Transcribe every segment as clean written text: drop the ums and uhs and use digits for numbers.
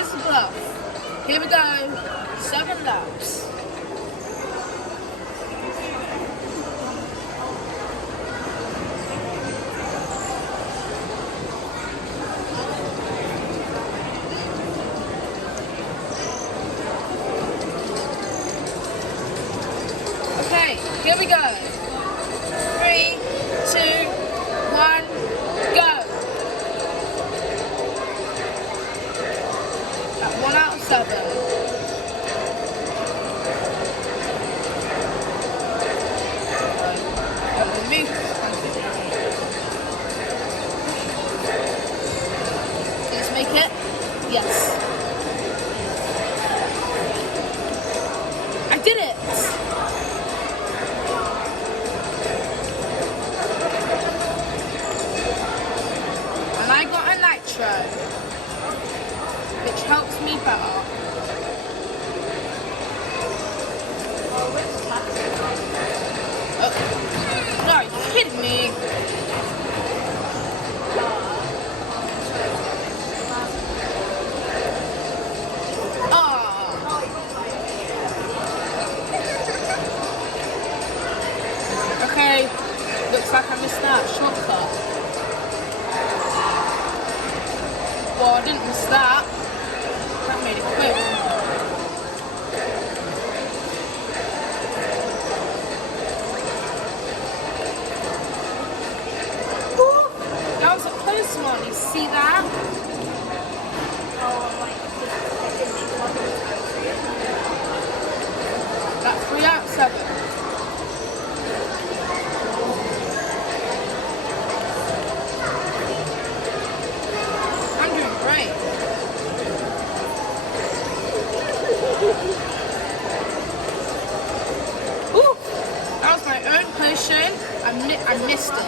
is the Bluff. Here we go. 7 laps. Okay, here we go. 3, 2, 1, go. At 1 out of 7. Let's make it. Yes. I did it. And I got a nitro, which helps me better. Oh. No, you're kidding me. Okay, looks like I missed that shortcut. Well, I didn't miss that. That made it quick. Ooh, that was a close one. You see that? That's 3 out of 7. Ooh, that was my own potion. I missed it.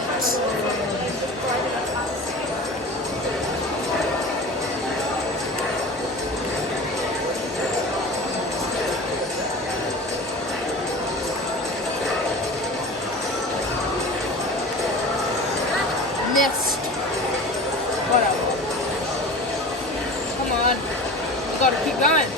Missed. Whatever. Come on. You gotta keep going.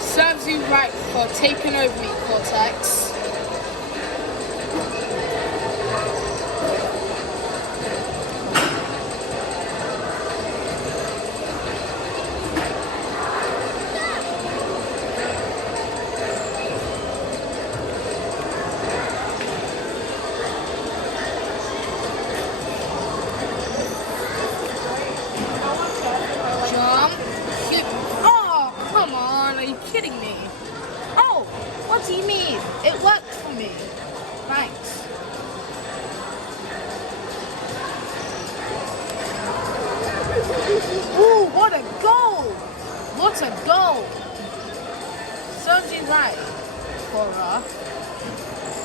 Serves you right for taking over me, Cortex. Kidding me? Oh, what do you mean? It worked for me. Thanks. Ooh, what a goal! What a goal! Serves you right, Cora.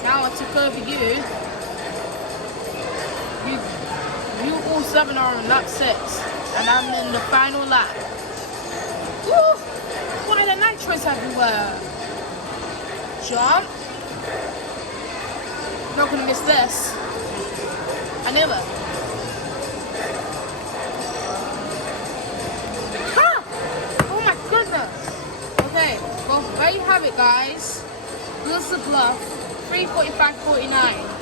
Now I took over you. You all 7 are on lap 6, and I'm in the final lap. Woo! Why are there nitros everywhere? Jump. Not gonna miss this. I knew it. Ah! Oh my goodness. Okay, well there you have it guys. This is the Bluff. 3:45:49.